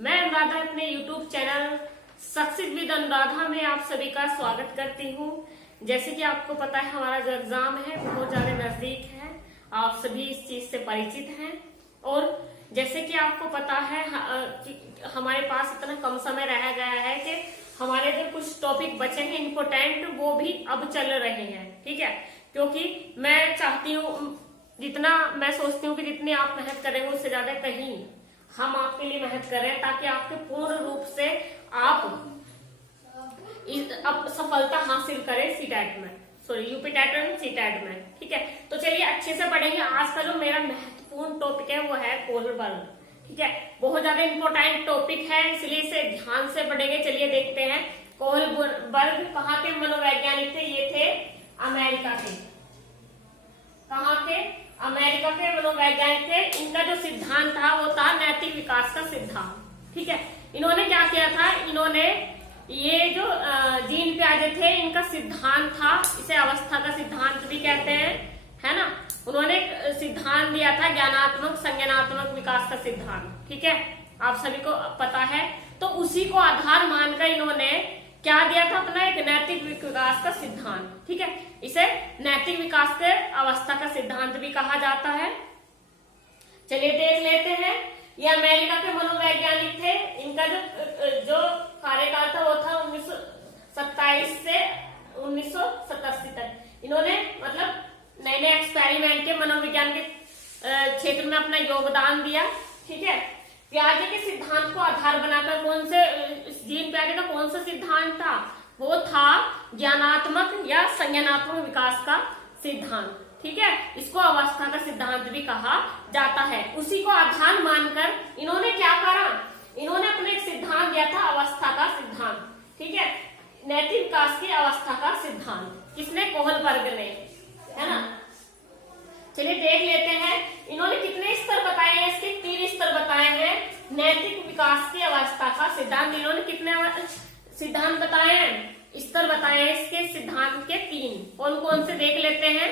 मैं अनुराधा अपने YouTube channel success with Anuradha में आप सभी का स्वागत करती हूँ। जैसे कि आपको पता है हमारा जो एग्जाम है बहुत ज्यादा नजदीक है, आप सभी इस चीज से परिचित हैं। और जैसे कि आपको पता है हमारे पास इतना कम समय रह गया है कि हमारे जो कुछ टॉपिक बचे हैं इम्पोर्टेंट वो भी अब चल रहे हैं, ठीक है। क्योंकि मैं चाहती हूँ जितना मैं सोचती हूँ कि जितनी आप मेहनत करेंगे उससे ज्यादा कहीं हम आपके लिए मेहनत करें ताकि आपके पूर्ण रूप से आप अब सफलता हासिल करें सीटेट में, सॉरी यूपीटेट और सीटेट में, ठीक है। तो चलिए अच्छे से पढ़ेंगे। आज का जो मेरा महत्वपूर्ण टॉपिक है वो है कोहलबर्ग, ठीक है। बहुत ज्यादा इंपॉर्टेंट टॉपिक है इसलिए इसे ध्यान से पढ़ेंगे। चलिए देखते हैं कोहलबर्ग कहाँ के मनोवैज्ञानिक थे। ये थे अमेरिका के, कहाँ के? अमेरिका के मनोवैज्ञानिक थे। इनका जो सिद्धांत था वो था नैतिक विकास का सिद्धांत, ठीक है। इन्होंने क्या किया था, इन्होंने ये जो जीन पियाजे थे इनका सिद्धांत था, इसे अवस्था का सिद्धांत भी कहते हैं, है ना। उन्होंने सिद्धांत दिया था ज्ञानात्मक संज्ञानात्मक विकास का सिद्धांत, ठीक है, आप सभी को पता है। तो उसी को आधार मानकर इन्होंने क्या दिया था, अपना एक नैतिक विकास का सिद्धांत, ठीक है। इसे नैतिक विकास के अवस्था का सिद्धांत भी कहा जाता है। चलिए देख लेते हैं। ये अमेरिका के मनोवैज्ञानिक थे। इनका जो कार्यकाल था वो था 1927 से 1987 तक। इन्होंने मतलब नए नए एक्सपेरिमेंट के मनोविज्ञान के क्षेत्र में अपना योगदान दिया, ठीक है। पियाजे के सिद्धांत को आधार बनाकर कौन से जीन पियाजे का कौन सा सिद्धांत था, वो था ज्ञानात्मक या संज्ञानात्मक विकास का सिद्धांत, ठीक है। इसको अवस्था का सिद्धांत भी कहा जाता है। उसी को आधार मानकर इन्होंने क्या करा, इन्होंने अपने एक सिद्धांत दिया था अवस्था का सिद्धांत, ठीक है, नैतिक विकास की अवस्था का सिद्धांत। किसने? कोहलबर्ग ने, है ना। चलिए देख लेते हैं इन्होंने कितने स्तर बताए हैं। इसके 3 स्तर बताए हैं। नैतिक विकास की अवस्था का सिद्धांत इन्होंने कितने सिद्धांत बताए हैं, स्तर बताए हैं। इसके सिद्धांत के 3 कौन कौन से देख लेते हैं।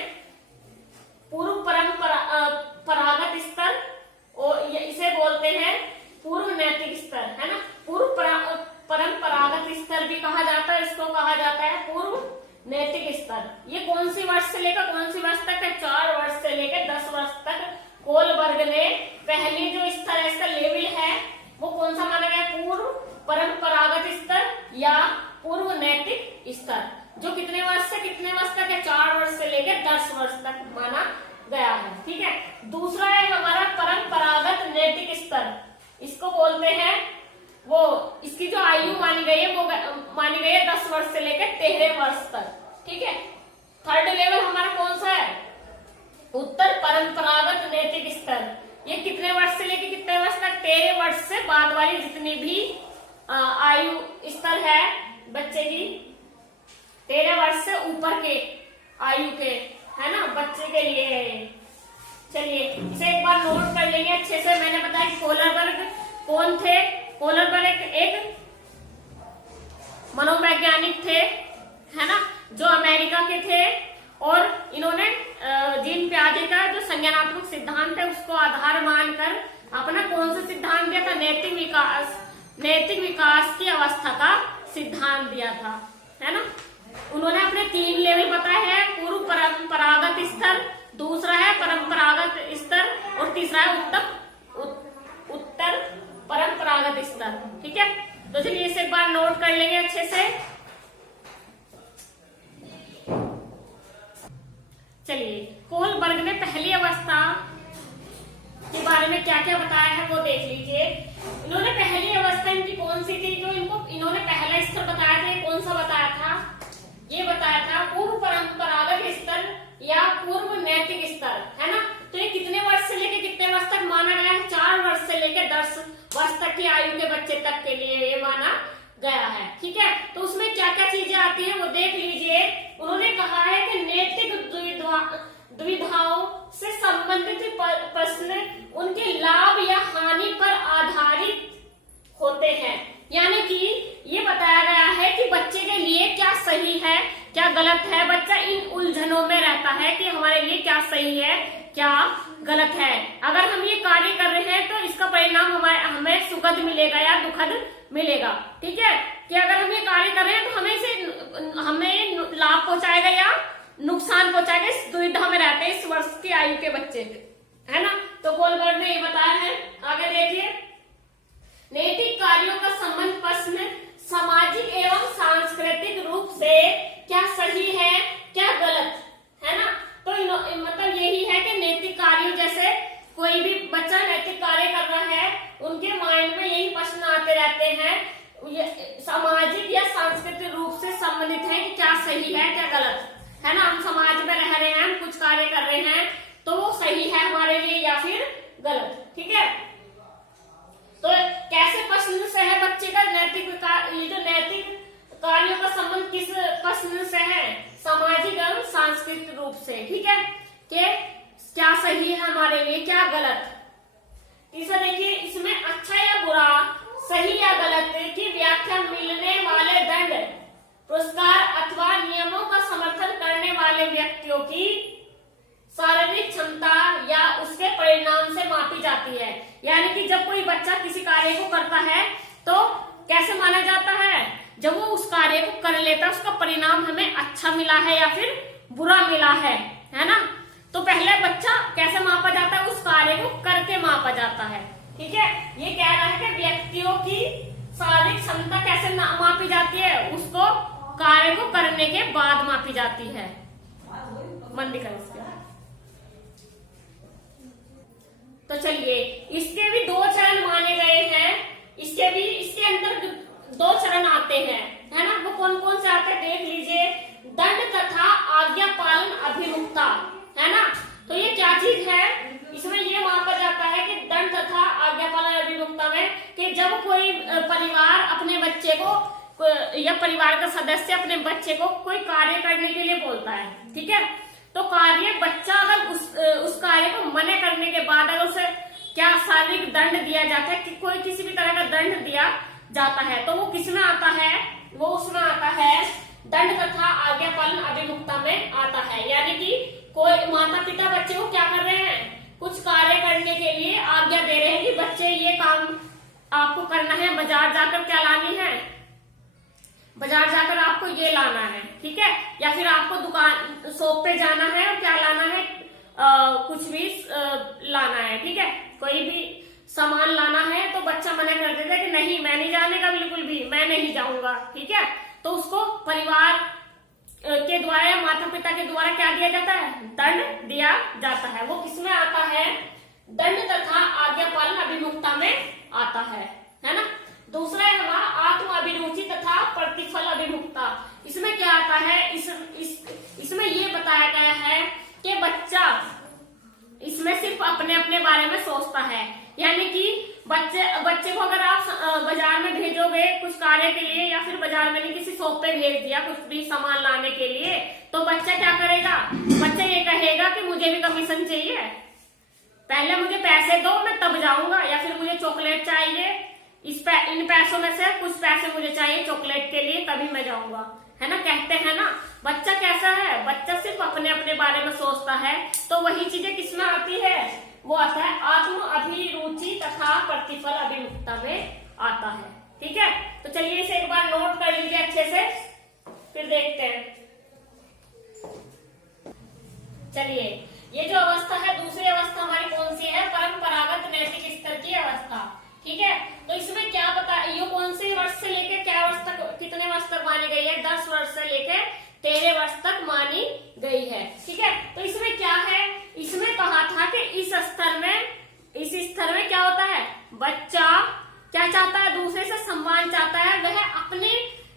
पूर्व परंपरागत स्तर, और इसे बोलते हैं पूर्व नैतिक स्तर, है ना। पूर्व परंपरागत स्तर भी कहा जाता है, इसको कहा जाता है पूर्व नैतिक स्तर। ये कौन सी वर्ष से लेकर कौन सी वर्ष तक है? 4 वर्ष से लेकर 10 वर्ष तक कोहलबर्ग ने पहली जो स्तर है, इसका लेवल है वो कौन सा माना गया? पूर्व परंपरागत स्तर या पूर्व नैतिक स्तर, जो कितने वर्ष से कितने वर्ष तक है? 4 वर्ष से लेकर 10 वर्ष तक माना गया है, ठीक है। दूसरा है हमारा परंपरागत नैतिक स्तर, इसको बोलते हैं वो, इसकी जो आयु मानी गई है वो मानी गई है 10 वर्ष से लेकर 13 वर्ष तक, ठीक है। थर्ड लेवल हमारा कौन सा है? उत्तर परंपरागत नैतिक स्तर। ये कितने वर्ष से लेकर कितने वर्ष तक? 13 वर्ष से बाद वाली जितनी भी आयु स्तर है बच्चे की, 13 वर्ष से ऊपर के आयु के, है ना, बच्चे के लिए है। चलिए इसे एक बार नोट कर लेंगे अच्छे से। मैंने बताया कोहलबर्ग कौन थे। कोहलबर्ग एक मनोवैज्ञानिक थे, है ना, जो अमेरिका के थे। और इन्होंने जीन पियाजे का जो संज्ञानात्मक सिद्धांत है उसको आधार मानकर अपना कौन सा सिद्धांत दिया था? नैतिक विकास की अवस्था का सिद्धांत दिया था, है ना। उन्होंने अपने 3 लेवल बताए हैं। पूर्व परंपरागत स्तर, दूसरा है परंपरागत स्तर और तीसरा है उत्तर परंपरागत स्तर, ठीक है। तो चलिए इसे एक बार नोट कर लेंगे अच्छे से। चलिए कोहलबर्ग ने पहली अवस्था के बारे में क्या क्या बताया है वो देख लीजिए। इन्होंने पहली अवस्था इनकी कौन सी थी, जो इन्होंने पहला स्तर बताया था, कौन सा बताया था? ये बताया था पूर्व परंपरागत स्तर या पूर्व नैतिक स्तर, है ना। तो ये कितने वर्ष से लेकर कितने वर्ष तक माना गया है? 4 वर्ष से लेकर 10 वर्ष तक की आयु के बच्चे तक के लिए ये माना गया है, ठीक है। तो उसमें क्या क्या चीजें आती है वो देख लीजिए। उन्होंने कहा है कि नैतिक दुविधाओं से संबंधित प्रश्न उनके लाभ या हानि पर आधारित होते हैं। यानी कि ये बताया गया है कि बच्चे के लिए क्या सही है क्या गलत है। बच्चा इन उलझनों में रहता है कि हमारे लिए क्या सही है क्या गलत है। अगर हम ये कार्य कर रहे हैं तो इसका परिणाम हमें सुखद मिलेगा या दुखद मिलेगा। ठीक है, कि अगर हम ये कार्य कर रहे हैं तो हमें लाभ पहुंचाएगा या नुकसान पहुंचाएगा, इस दुविधा में रहते हैं इस वर्ष की आयु के बच्चे, है ना। तो कोलबर्ग ने ये बताया है। आगे देखिए, नैतिक कार्यों का संबंध प्रश्न सामाजिक एवं सांस्कृतिक रूप से क्या सही है क्या गलत, है ना। तो मतलब यही है कि नैतिक कार्यों, जैसे कोई भी बच्चा नैतिक कार्य कर रहा है, उनके माइंड में यही प्रश्न आते रहते हैं, सामाजिक या सांस्कृतिक रूप से संबंधित है कि क्या सही है क्या गलत, है ना। हम समाज में रह रहे हैं, हम कुछ कार्य कर रहे हैं, तो वो सही है हमारे लिए या फिर गलत। ठीक है, तो कैसे प्रश्न से है बच्चे का नैतिक, ये जो नैतिक कार्यों का संबंध किस प्रश्न से है, सामाजिक एवं सांस्कृतिक रूप से। ठीक है, कि क्या सही है हमारे लिए क्या गलत। तीसरा देखिए, इसमें अच्छा या बुरा, सही या गलत की व्याख्या मिलने वाले दंड, पुरस्कार अथवा नियमों का समर्थन करने वाले व्यक्तियों की शारीरिक क्षमता या उसके परिणाम से मापी जाती है। यानी कि जब कोई बच्चा किसी कार्य को करता है तो कैसे माना जाता है, जब वो उस कार्य को कर लेता है उसका परिणाम हमें अच्छा मिला है या फिर बुरा मिला है ना। तो पहले बच्चा कैसे मापा जाता है, उस कार्य को करके मापा जाता है। ठीक है, ये कह रहा है कि व्यक्तियों की शारीरिक क्षमता कैसे मापी जाती है, उसको कार्य को करने के बाद मापी जाती है। मन दिखा इसके। तो चलिए, इसके भी 2 चरण माने गए हैं, इसके अंदर 2 चरण आते हैं, है ना। वो कौन कौन से आते हैं देख लीजिए, दंड तथा आज्ञा पालन अभिमुखता, है ना। तो ये क्या चीज है, इसमें ये मापा जाता है कि दंड तथा आज्ञा पालन अभिमुखता में कि जब कोई परिवार अपने बच्चे को या परिवार का सदस्य अपने बच्चे को कोई कार्य करने के लिए बोलता है, ठीक है, तो कार्य बच्चा अगर उस कार्य को मना करने के बाद अगर उसे क्या शारीरिक दंड दिया जाता है, कि कोई किसी भी तरह का दंड दिया जाता है, तो वो किसमें आता है, वो उसमें आता है दंड तथा आज्ञा पालन अभिमुखता में आता है। यानी कि कोई माता पिता बच्चे को क्या कर रहे हैं, कुछ कार्य करने के लिए आज्ञा दे रहे हैं कि बच्चे ये काम आपको करना है, बाजार जाकर क्या लानी है, बाजार जाकर आपको ये लाना है, ठीक है, या फिर आपको दुकान शॉप पे जाना है और क्या लाना है, कुछ भी लाना है, ठीक है, कोई भी सामान लाना है, तो बच्चा मना कर देता है कि नहीं मैं नहीं जाने का, बिल्कुल भी मैं नहीं जाऊंगा, ठीक है। तो उसको परिवार के द्वारा या माता पिता के द्वारा क्या दिया जाता है, दंड दिया जाता है। वो किसमें आता है, दंड तथा आज्ञा पालन अभिमुखता में आता है ना। दूसरा है हमारा आत्म अभिरुचि तथा प्रतिफल अभिमुखता। इसमें क्या आता है, इसमें ये बताया गया है कि बच्चा इसमें सिर्फ अपने अपने बारे में सोचता है। यानी कि बच्चे को अगर आप बाजार में भेजोगे कुछ कार्य के लिए, या फिर बाजार में नहीं किसी शॉप पे भेज दिया कुछ भी सामान लाने के लिए, तो बच्चा क्या करेगा, बच्चा ये कहेगा कि मुझे भी कमीशन चाहिए, पहले मुझे पैसे दो मैं तब जाऊंगा, या फिर मुझे चॉकलेट चाहिए, इन पैसों में से कुछ पैसे मुझे चाहिए चॉकलेट के लिए तभी मैं जाऊंगा, है ना, कहते हैं ना। बच्चा कैसा है, बच्चा सिर्फ अपने अपने बारे में सोचता है। तो वही चीजें किसमें आती है, वो आता है आत्म अभिरुचि तथा प्रतिफल अभिमुखता में आता है। ठीक है, तो चलिए इसे एक बार नोट कर लीजिए अच्छे से, फिर देखते हैं। चलिए, ये जो अवस्था है, दूसरी अवस्था हमारी कौन सी है, परंपरागत नैतिक स्तर की अवस्था। ठीक है, तो इसमें क्या पता, ये कौन से वर्ष से लेकर क्या वर्ष तक, कितने वर्ष तक मानी गई है, 10 वर्ष से लेकर 13 वर्ष तक मानी गई है। ठीक है, तो इसमें क्या है, इसमें कहा था कि इस स्तर में क्या होता है, बच्चा क्या चाहता है, दूसरे से सम्मान चाहता है, वह अपनी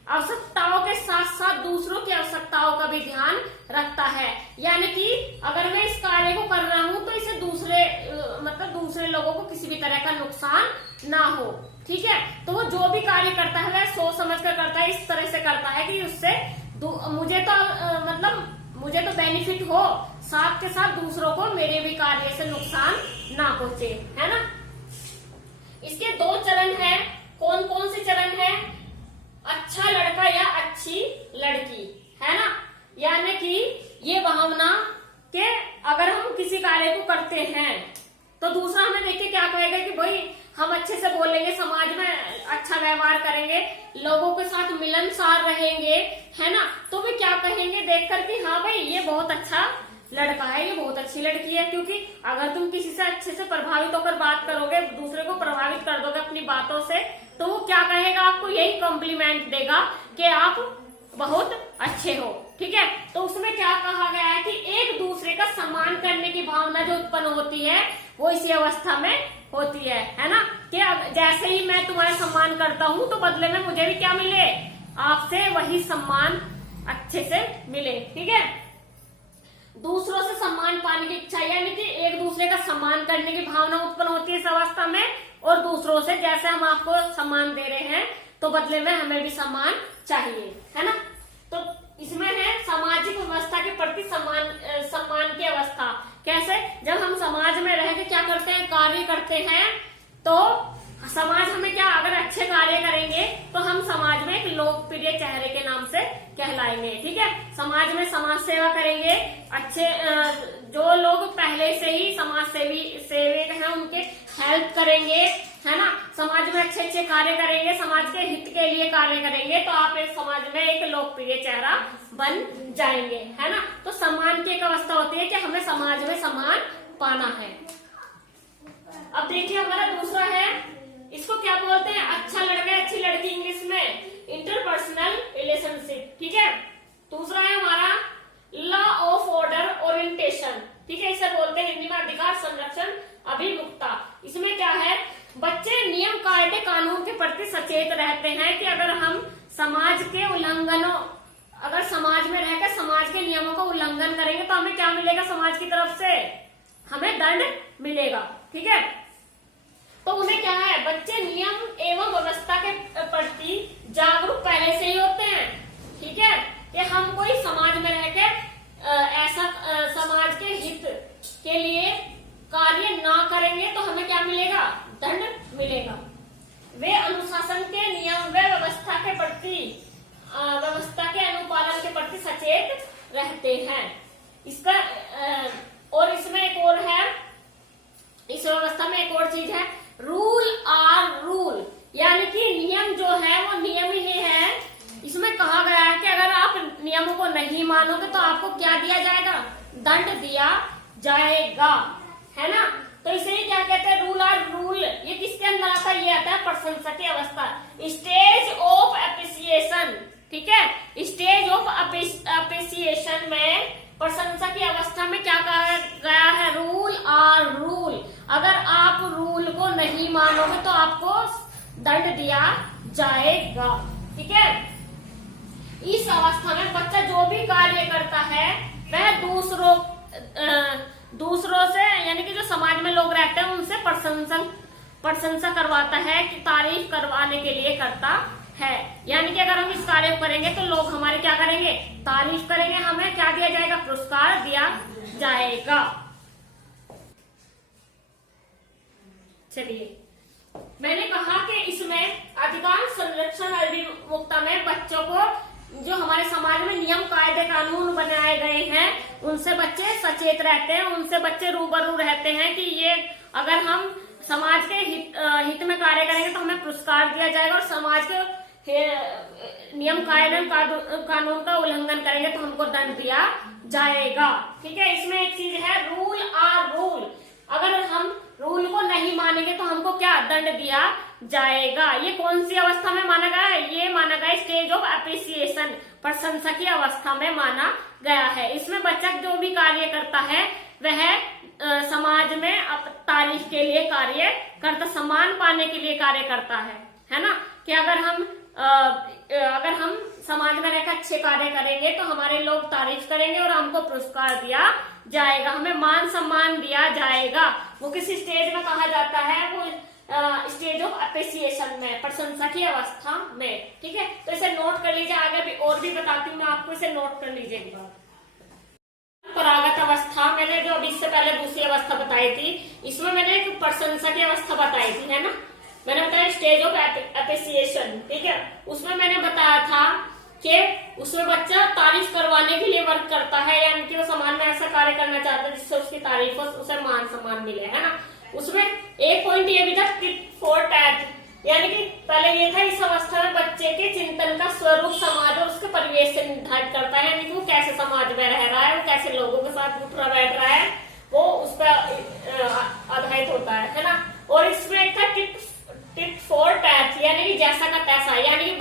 आवश्यकताओं के साथ साथ दूसरों की आवश्यकताओं का भी ध्यान रखता है। यानी कि अगर मैं इस कार्य को कर रहा हूं तो इसे दूसरे लोगों को किसी भी तरह का नुकसान ना हो। ठीक है, तो वो जो भी कार्य करता है वह सोच समझ कर करता है, इस तरह से करता है कि उससे मुझे तो बेनिफिट हो, साथ के साथ दूसरों को मेरे भी कार्य से नुकसान ना पहुंचे, है ना। इसके 2 चरण है, कौन कौन से चरण है, अच्छा लड़का या अच्छी लड़की, है ना। यानी कि ये भावना के अगर हम किसी कार्य को करते हैं व्यवहार करेंगे, लोगों के साथ मिलनसार रहेंगे, है ना, तो वे क्या कहेंगे देखकर कि हाँ भाई ये बहुत अच्छा लड़का है, ये बहुत अच्छी लड़की है। क्योंकि अगर तुम किसी से अच्छे से प्रभावित होकर बात करोगे, दूसरे को प्रभावित कर दोगे अपनी बातों से, तो वो क्या कहेगा, आपको यही कॉम्प्लीमेंट देगा कि आप बहुत अच्छे हो। ठीक है, तो उसमें क्या कहा गया है कि एक दूसरे का सम्मान करने की भावना जो उत्पन्न होती है वो इसी अवस्था में होती है ना, कि जैसे ही मैं तुम्हारा सम्मान करता हूँ तो बदले में मुझे भी क्या मिले, आपसे वही सम्मान अच्छे से मिले। ठीक है, दूसरों से सम्मान पाने की इच्छा, यानी कि एक दूसरे का सम्मान करने की भावना उत्पन्न होती है इस अवस्था में, और दूसरों से जैसे हम आपको सम्मान दे रहे हैं तो बदले में हमें भी सम्मान चाहिए, है ना। तो इसमें है सामाजिक व्यवस्था के प्रति सम्मान की अवस्था। कैसे, जब हम समाज में रह के क्या करते हैं, कार्य करते हैं, तो समाज हमें क्या, अगर अच्छे कार्य करेंगे तो हम समाज में एक लोकप्रिय चेहरे के नाम से कहलाएंगे। ठीक है, समाज में समाज सेवा करेंगे, अच्छे जो लोग पहले से ही समाज सेवक हैं उनके हेल्प करेंगे, है ना, समाज में अच्छे अच्छे कार्य करेंगे, समाज के हित के लिए कार्य करेंगे, तो आप एक समाज में एक लोकप्रिय चेहरा बन जाएंगे, है ना। तो सम्मान की एक अवस्था होती है कि हमें समाज में सम्मान पाना है। अब देखिए हमारा दूसरा है, इसको क्या बोलते हैं, अच्छा लड़का अच्छी लड़की, इंग्लिश में इंटरपर्सनल रिलेशनशिप। ठीक है, दूसरा है हमारा लॉ ऑफ ऑर्डर ओरिएंटेशन। ठीक है, इसे बोलते हैं हिंदी में अधिकार संरक्षण अभिमुखता। इसमें क्या है, बच्चे नियम कायदे कानून के प्रति सचेत रहते हैं कि अगर हम समाज के उल्लंघनों, अगर समाज में रहकर समाज के नियमों का उल्लंघन करेंगे तो हमें क्या मिलेगा, समाज की तरफ से हमें दंड मिलेगा। ठीक है, तो उन्हें क्या है, बच्चे नियम एवं व्यवस्था के प्रति जागरूक पहले से ही होते हैं। ठीक है, कि हम कोई समाज में रहकर ऐसा समाज के हित के लिए कार्य ना करेंगे तो हमें क्या मिलेगा, दंड मिलेगा। वे अनुशासन के नियम व व्यवस्था के प्रति व्यवस्था के अनुपालन के प्रति सचेत रहते हैं। इसका और इसमें एक और है, इस व्यवस्था में एक और चीज है, रूल आर रूल, यानी कि नियम जो है वो नियम ही है। इसमें कहा गया है कि अगर आप नियमों को नहीं मानोगे तो आपको क्या दिया जाएगा, दंड दिया जाएगा, है ना। तो इसे ही क्या कहते हैं, रूल आर रूल। ये किसके अंदर आता है, ये आता है प्रशंसा की अवस्था, स्टेज ऑफ एप्रिसिएशन। ठीक है, स्टेज ऑफ एप्रिसिएशन में प्रशंसा की अवस्था में क्या कहा गया है, रूल आर रूल। अगर आप रूल को नहीं मानोगे तो आपको दंड दिया जाएगा। ठीक है, इस अवस्था में बच्चा जो भी कार्य करता है वह दूसरों से, यानी कि जो समाज में लोग रहते हैं उनसे प्रशंसा करवाता है, कि तारीफ करवाने के लिए करता है। यानी कि अगर हम इस कार्य को करेंगे तो लोग हमारे क्या करेंगे, तारीफ करेंगे, हमें क्या दिया जाएगा, पुरस्कार दिया जाएगा। चलिए, मैंने कहा कि इसमें अधिकार संरक्षण अभिमुखता में बच्चों को जो हमारे समाज में नियम कायदे कानून बनाए गए हैं उनसे बच्चे सचेत रहते हैं, उनसे बच्चे रूबरू रहते हैं कि ये अगर हम समाज के हित में कार्य करेंगे तो हमें पुरस्कार दिया जाएगा, और समाज के नियम कायदे कानून का उल्लंघन करेंगे तो हमको दंड दिया जाएगा। ठीक है, इसमें एक चीज है, रूल आर रूल। अगर हम रूल को नहीं मानेंगे तो हमको क्या, दंड दिया जाएगा। ये कौन सी अवस्था में माना गया है, ये माना गया स्टेज ऑफ एप्रिसिएशन, प्रशंसा की अवस्था में माना गया है। इसमें बच्चा जो भी कार्य करता है वह समाज में तारीफ के लिए कार्य करता, सम्मान पाने के लिए कार्य करता है ना। कि अगर हम समाज में रहकर अच्छे कार्य करेंगे तो हमारे लोग तारीफ करेंगे और हमको पुरस्कार दिया जाएगा, हमें मान सम्मान दिया जाएगा। वो किसी स्टेज में कहा जाता है, वो स्टेज ऑफ एप्रिसिएशन में, प्रशंसा की अवस्था में। ठीक है, तो इसे नोट कर लीजिए, आगे भी और भी बताती हूँ मैं आपको, इसे नोट कर लीजिए। परागत अवस्था, मैंने जो अभी इससे पहले दूसरी अवस्था बताई थी, इसमें मैंने एक प्रशंसा की अवस्था बताई थी, है ना। मैंने बताया स्टेज ऑफ एप्रिसिएशन। ठीक है, उसमें मैंने बताया था कि उसमें बच्चा तारीफ करवाने के लिए वर्क करता है, यानी कि वो समाज में ऐसा कार्य करना चाहता है जिससे उसकी तारीफ हो, उसे मान सम्मान मिले, है ना। उसमें एक पॉइंट ये भी था टिट फॉर टैट, यानी कि पहले ये था, इस अवस्था में बच्चे के चिंतन का स्वरूप समाज और उसके परिवेश से निर्धारित करता है, यानी कि वो कैसे समाज में रह रहा है, वो कैसे लोगों के साथ उठा बैठ रहा है, वो उस पर आधारित होता है ना। और इसमें एक था टिट फॉर टैट, यानी कि जैसा का तैसा, यानी कि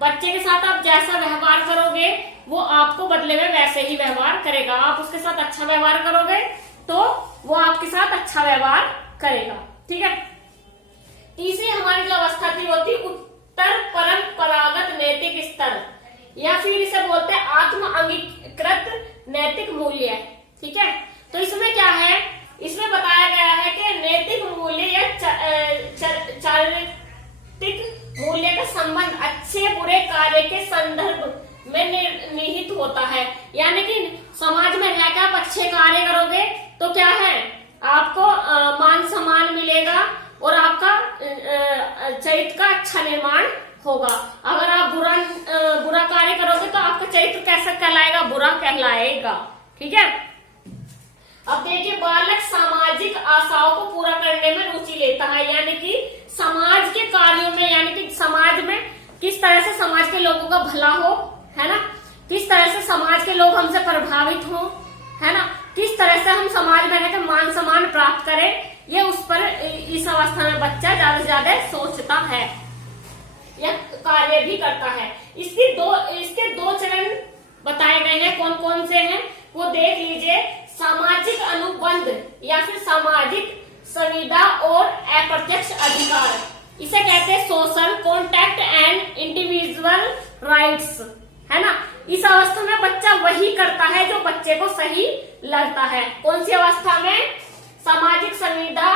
बच्चे के साथ आप जैसा व्यवहार करोगे वो आपको बदले में वैसे ही व्यवहार करेगा। आप उसके साथ अच्छा व्यवहार करोगे तो वो आपके साथ अच्छा व्यवहार करेगा, ठीक है। तीसरी हमारी जो अवस्था थी वो थी उत्तर परंपरागत नैतिक स्तर, या फिर इसे बोलते हैं आत्म अंगीकृत नैतिक मूल्य, ठीक है। तो इसमें क्या है, इसमें बताया गया है कि नैतिक मूल्य या चारित्रिक मूल्य का संबंध अच्छे बुरे कार्य के संदर्भ में निहित होता है, यानी कि समाज में रहकर आप अच्छे कार्य करोगे तो क्या है, आपको मान सम्मान मिलेगा और आपका चरित्र का अच्छा निर्माण होगा। अगर आप बुरा कार्य करोगे तो आपका चरित्र कैसा कहलाएगा, बुरा कहलाएगा, ठीक है। अब देखिए, बालक सामाजिक आशाओं को पूरा करने में रुचि लेता है, यानी कि समाज के कार्यों में, यानी कि समाज में किस तरह से समाज के लोगों का भला हो, है ना, किस तरह से समाज के लोग हमसे प्रभावित हो, है ना, किस तरह से हम समाज में रहकर मान सम्मान प्राप्त करें, ये उस पर इस अवस्था में बच्चा ज्यादा से ज्यादा सोचता है या कार्य भी करता है। इसके दो चरण बताए गए हैं, कौन कौन से हैं वो देख लीजिए। सामाजिक अनुबंध या फिर सामाजिक संविदा और अप्रत्यक्ष अधिकार, इसे कहते हैं social contact and individual rights, है ना। इस अवस्था में बच्चा वही करता है जो बच्चे को सही लगता है। कौन सी अवस्था में, सामाजिक संविदा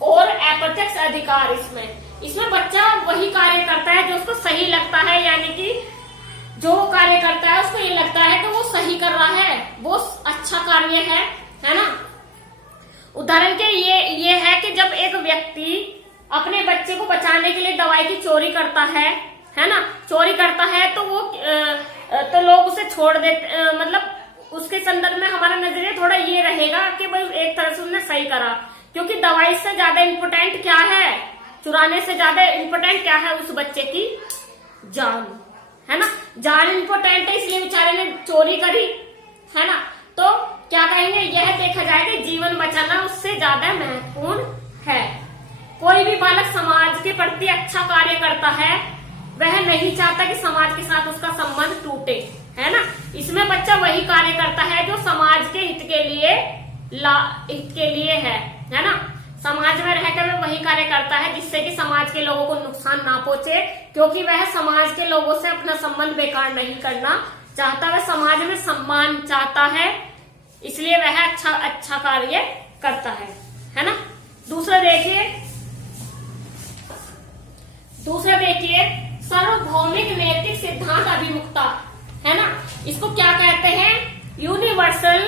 और अप्रत्यक्ष अधिकार, इसमें बच्चा वही कार्य करता है जो उसको सही लगता है, यानी कि जो कार्य करता है उसको ये लगता है कि वो सही कर रहा है, वो अच्छा कार्य है ना। उदाहरण के ये है कि जब एक व्यक्ति अपने बच्चे को बचाने के लिए दवाई की चोरी करता है ना, चोरी करता है तो वो तो लोग उसे छोड़ देते, मतलब उसके संदर्भ में हमारा नजरिया थोड़ा ये रहेगा कि भाई एक तरह से उसने सही करा, क्योंकि दवाई से ज्यादा इम्पोर्टेंट क्या है, चुराने से ज्यादा इम्पोर्टेंट क्या है, उस बच्चे की जान, है ना। जान इम्पोर्टेंट है, इसलिए बेचारे ने चोरी करी, है ना। तो क्या कहेंगे, यह देखा जाए कि जीवन बचाना उससे ज्यादा महत्वपूर्ण है। कोई भी बालक समाज के प्रति अच्छा कार्य करता है, वह नहीं चाहता कि समाज के साथ उसका संबंध टूटे, है ना। इसमें बच्चा वही कार्य करता है जो समाज के हित के लिए है ना। समाज में रहकर वह वही कार्य करता है जिससे कि समाज के लोगों को नुकसान ना पहुंचे, क्योंकि वह समाज के लोगों से अपना संबंध बेकार नहीं करना चाहता, वह समाज में सम्मान चाहता है, इसलिए वह अच्छा कार्य करता है ना। दूसरा देखिए सार्वभौमिक नैतिक सिद्धांत अभिमुखता, है ना। इसको क्या कहते हैं, यूनिवर्सल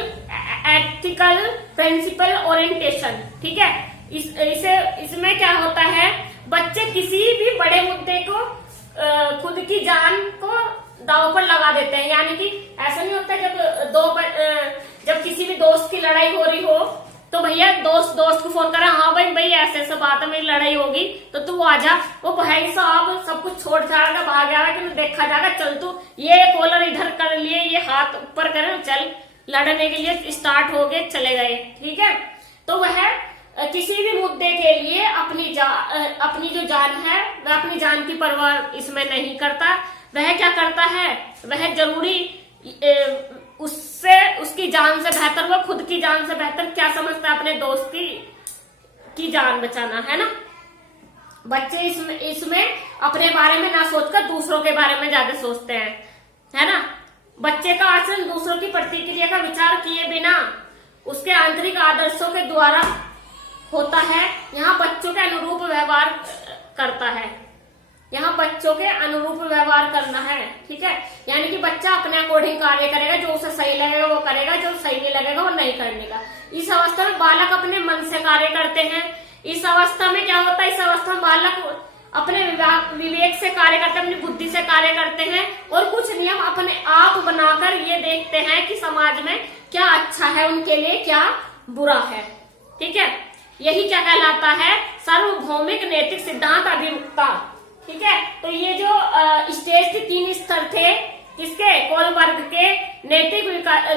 एथिकल प्रिंसिपल ओरिएंटेशन, ठीक है। इसमें क्या होता है, बच्चे किसी भी बड़े मुद्दे को खुद की जान को दांव पर लगा देते हैं, यानी कि ऐसा नहीं होता जब किसी भी दोस्त की लड़ाई हो रही हो तो भैया दोस्त को फोन करा, हाँ भाई ऐसे बात है, मेरी लड़ाई होगी तो तू आ जा, वो भाई साहब सब कुछ छोड़ छाड़ कर भाग जाएगा कि देखा जाएगा, चल तू ये कॉलर इधर कर लिए, ये हाथ ऊपर करे, चल लड़ने के लिए स्टार्ट हो गए, चले गए, ठीक है। तो वह किसी भी मुद्दे के लिए अपनी जो जान है, वह अपनी जान की परवाह इसमें नहीं करता। वह क्या करता है, वह जरूरी उसकी जान से बेहतर, वह खुद की जान से बेहतर क्या समझता है, अपने दोस्त की जान बचाना, है ना। बच्चे इसमें अपने बारे में ना सोचकर दूसरों के बारे में ज्यादा सोचते हैं, है ना। बच्चे का आचरण दूसरों की प्रतिक्रिया का विचार किए बिना उसके आंतरिक आदर्शों के द्वारा होता है। यहाँ बच्चों के अनुरूप व्यवहार करता है, यहाँ बच्चों के अनुरूप व्यवहार करना है, ठीक है। यानी कि बच्चा अपने अकॉर्डिंग कार्य करेगा, जो उसे सही लगेगा वो करेगा, जो सही नहीं लगेगा वो नहीं करने का। इस अवस्था में बालक अपने मन से कार्य करते हैं। इस अवस्था में क्या होता है, इस अवस्था में बालक अपने विवेक से कार्य करते हैं, अपनी बुद्धि से कार्य करते हैं और कुछ नियम अपने आप बनाकर ये देखते हैं कि समाज में क्या अच्छा है उनके लिए, क्या बुरा है, ठीक है। यही क्या कहलाता है, सार्वभौमिक नैतिक सिद्धांत अभिमुखता। ठीक है, तो ये जो स्टेज के 3 स्तर थे किसके, कोलबर्ग के नैतिक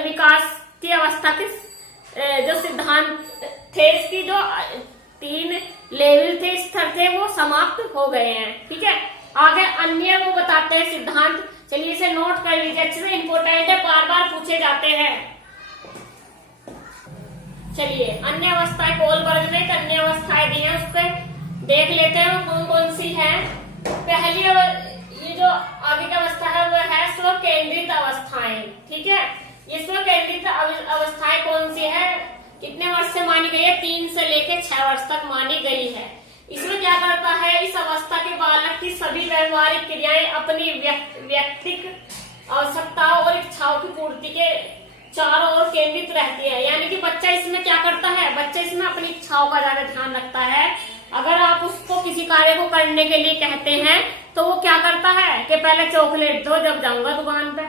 विकास की अवस्था के जो सिद्धांत थे, इसकी जो 3 लेवल थे, स्तर थे, वो समाप्त हो गए हैं। ठीक है, आगे अन्य वो बताते हैं सिद्धांत। चलिए इसे नोट कर लीजिए, अच्छे से इंपॉर्टेंट है, बार बार पूछे जाते हैं। चलिए अन्य अवस्थाएं, कोलबर्ग ने अन्य अवस्थाएं दी हैं, उस पर देख लेते हैं कौन कौन सी है। पहली ये जो आगे की अवस्था है वो है स्व केंद्रित अवस्थाएं। ठीक है, ये स्व केंद्रित अवस्थाएं कौन सी है, कितने वर्ष से मानी गई है, 3 से लेकर 6 वर्ष तक मानी गई है। इसमें क्या करता है, इस अवस्था के बालक की सभी व्यवहारिक क्रियाएं अपनी व्यक्तिगत आवश्यकताओं और इच्छाओं की पूर्ति के चारों ओर केंद्रित रहती है। यानी कि बच्चा इसमें क्या करता है, बच्चा इसमें अपनी इच्छाओं का ज्यादा ध्यान रखता है। अगर आप उसको किसी कार्य को करने के लिए कहते हैं तो वो क्या करता है कि पहले चॉकलेट दो, जब जाऊंगा दुकान पे,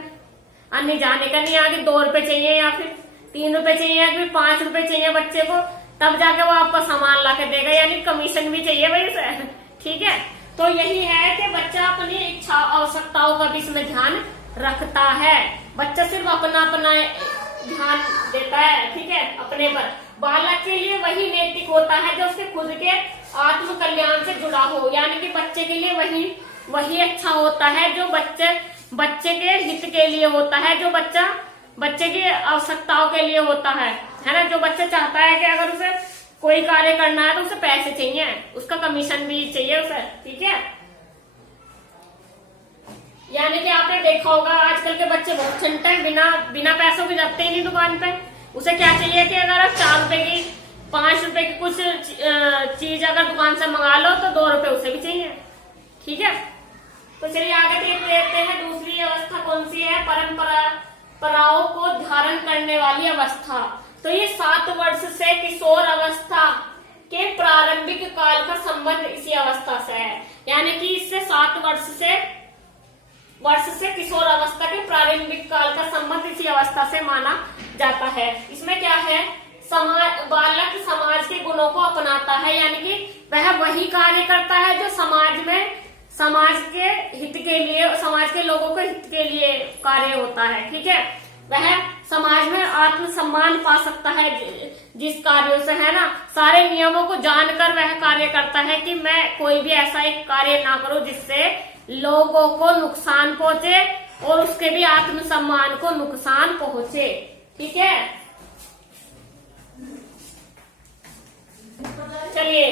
अन्य जाने का नहीं, आगे 2 रुपए चाहिए या फिर 3 रुपए चाहिए या फिर 5 रुपए चाहिए बच्चे को, तब जाके वो आपको सामान ला के देगा, यानी कमीशन भी चाहिए भाई उसे। ठीक है, तो यही है कि बच्चा अपनी इच्छा आवश्यकताओं का भी इसमें ध्यान रखता है। बच्चा सिर्फ अपना ध्यान देता है। ठीक है, अपने पर। बालक के लिए वही नैतिक होता है जो उसके खुद के आत्म कल्याण से जुड़ा हो, यानी कि बच्चे के लिए वही अच्छा होता है जो बच्चे के हित के लिए होता है, जो बच्चे की आवश्यकताओं के लिए होता है ना। जो बच्चा चाहता है कि अगर उसे कोई कार्य करना है तो उसे पैसे चाहिए, उसका कमीशन भी चाहिए उसे। ठीक है, यानी कि आपने देखा होगा आजकल के बच्चे बहुत चंटे हैं, बिना पैसों के जाते ही नहीं दुकान पे। उसे क्या चाहिए कि अगर आप 4 रुपए की 5 रुपए की कुछ चीज अगर दुकान से मंगा लो तो 2 रुपए उसे भी चाहिए। ठीक है, तो चलिए आगे देख लेते हैं दूसरी अवस्था कौन सी है, परंपराओं को धारण करने वाली अवस्था। तो ये 7 वर्ष से किशोर अवस्था के प्रारंभिक काल का संबंध इसी अवस्था से है। यानी कि इससे 7 वर्ष से किशोर अवस्था के प्रारंभिक काल का संबंध इसी अवस्था से माना जाता है। इसमें क्या है, बालक समाज के गुणों को अपनाता है, यानी कि वह वही कार्य करता है जो समाज के हित के लिए, समाज के लोगों के हित के लिए कार्य होता है। ठीक है, वह समाज में आत्मसम्मान पा सकता है जिस कार्यों से, है ना। सारे नियमों को जानकर वह कार्य करता है कि मैं कोई भी ऐसा एक कार्य ना करूं जिससे लोगों को नुकसान पहुंचे और उसके भी आत्मसम्मान को नुकसान पहुंचे। ठीक है, चलिए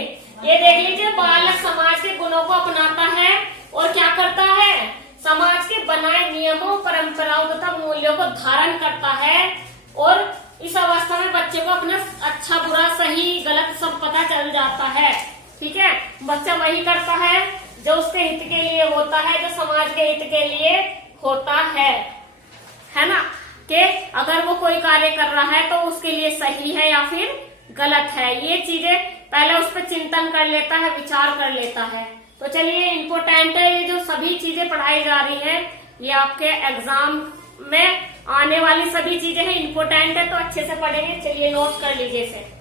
ये देख लीजिए, बालक समाज के गुणों को अपनाता है और क्या करता है, समाज के बनाए नियमों, परंपराओं तथा मूल्यों को धारण करता है। और इस अवस्था में बच्चे को अपना अच्छा बुरा सही गलत सब पता चल जाता है। ठीक है, बच्चा वही करता है जो उसके हित के लिए होता है, जो समाज के हित के लिए होता है ना। कि अगर वो कोई कार्य कर रहा है तो उसके लिए सही है या फिर गलत है, ये चीजें पहले उस पर चिंतन कर लेता है, विचार कर लेता है। तो चलिए इम्पोर्टेंट है, ये जो सभी चीजें पढ़ाई जा रही हैं ये आपके एग्जाम में आने वाली सभी चीजें हैं, इम्पोर्टेंट है, तो अच्छे से पढ़ेंगे। चलिए नोट कर लीजिए इसे।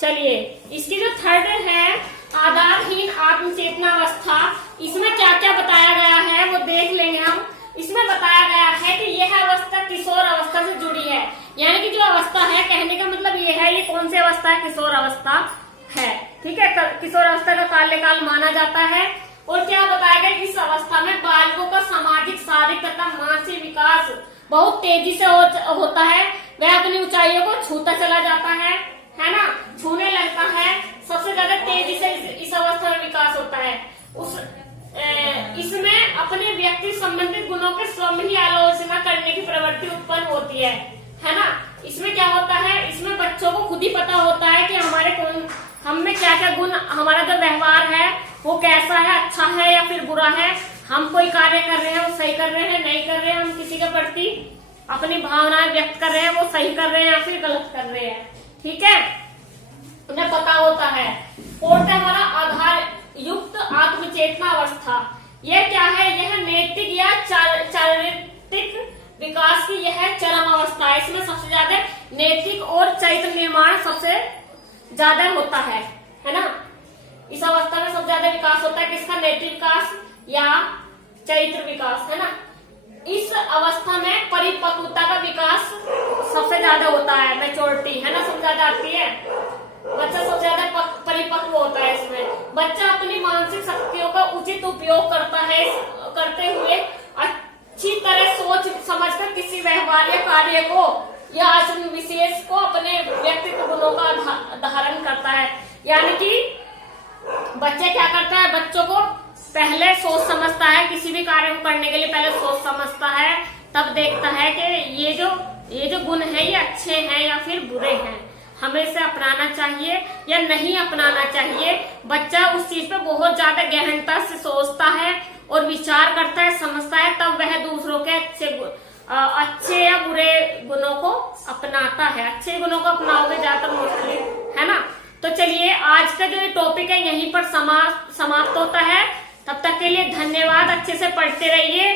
चलिए इसकी जो 3rd है आधारहीन आत्मचेतना अवस्था, इसमें क्या क्या बताया गया है वो देख लेंगे हम। इसमें बताया गया है कि यह अवस्था किशोर अवस्था से जुड़ी है, यानी कि जो अवस्था है, कहने का मतलब ये है, ये कौन सी अवस्था है, किशोर अवस्था है। ठीक है, किशोर अवस्था का कार्यकाल माना जाता है। और क्या बताया गया, इस अवस्था में बालकों का सामाजिक, शारीरिक तथा मानसिक विकास बहुत तेजी से होता है। वह अपनी ऊंचाइयों को छूता चला जाता है ना, छूने लगता है। सबसे ज्यादा तेजी से इस अवस्था में विकास होता है। इसमें अपने व्यक्ति संबंधित गुणों के स्वयं ही आलोचना करने की प्रवृत्ति उत्पन्न होती है ना। इसमें क्या होता है, इसमें बच्चों को खुद ही पता होता है कि हम में क्या क्या गुण, हमारा जो व्यवहार है वो कैसा है, अच्छा है या फिर बुरा है। हम कोई कार्य कर रहे हैं वो सही कर रहे हैं, नहीं कर रहे हैं, हम किसी के प्रति अपनी भावनाएं व्यक्त कर रहे हैं वो सही कर रहे हैं या फिर गलत कर रहे हैं। ठीक है, उन्हें पता होता है। और हमारा आधार युक्त आत्मचेतना अवस्था, यह क्या है, यह नैतिक या चारित्रिक विकास की यह चरम अवस्था है। इसमें सबसे ज्यादा नैतिक और चरित्र निर्माण सबसे ज्यादा होता है ना। इस अवस्था में सबसे ज्यादा विकास होता है किसका, नैतिक विकास या चरित्र विकास, है ना। इस अवस्था में परिपक्वता का विकास सबसे ज्यादा होता है, मैच्योरिटी, है ना, सबसे ज्यादा आती है। बच्चा सबसे ज्यादा परिपक्व होता है इसमें। बच्चा अपनी मानसिक शक्तियों का उचित उपयोग करते हुए अच्छी तरह सोच समझकर किसी व्यवहार या कार्य को या आचरण विशेष को अपने व्यक्तित्व गुणों का धारण करता है। यानी कि बच्चे क्या करता है, बच्चों को पहले सोच समझता है, किसी भी कार्य को करने के लिए पहले सोच समझता है, तब देखता है कि ये जो गुण है ये अच्छे हैं या फिर बुरे हैं, हमें इसे अपनाना चाहिए या नहीं अपनाना चाहिए। बच्चा उस चीज पे बहुत ज्यादा गहनता से सोचता है और विचार करता है, समझता है, तब वह दूसरों के अच्छे या बुरे गुणों को अपनाता है। अच्छे गुणों को अपनाओगे ज्यादातर मोस्टली, है ना। तो चलिए आज का जो टॉपिक है यहीं पर समाप्त होता है। तब तक के लिए धन्यवाद, अच्छे से पढ़ते रहिए।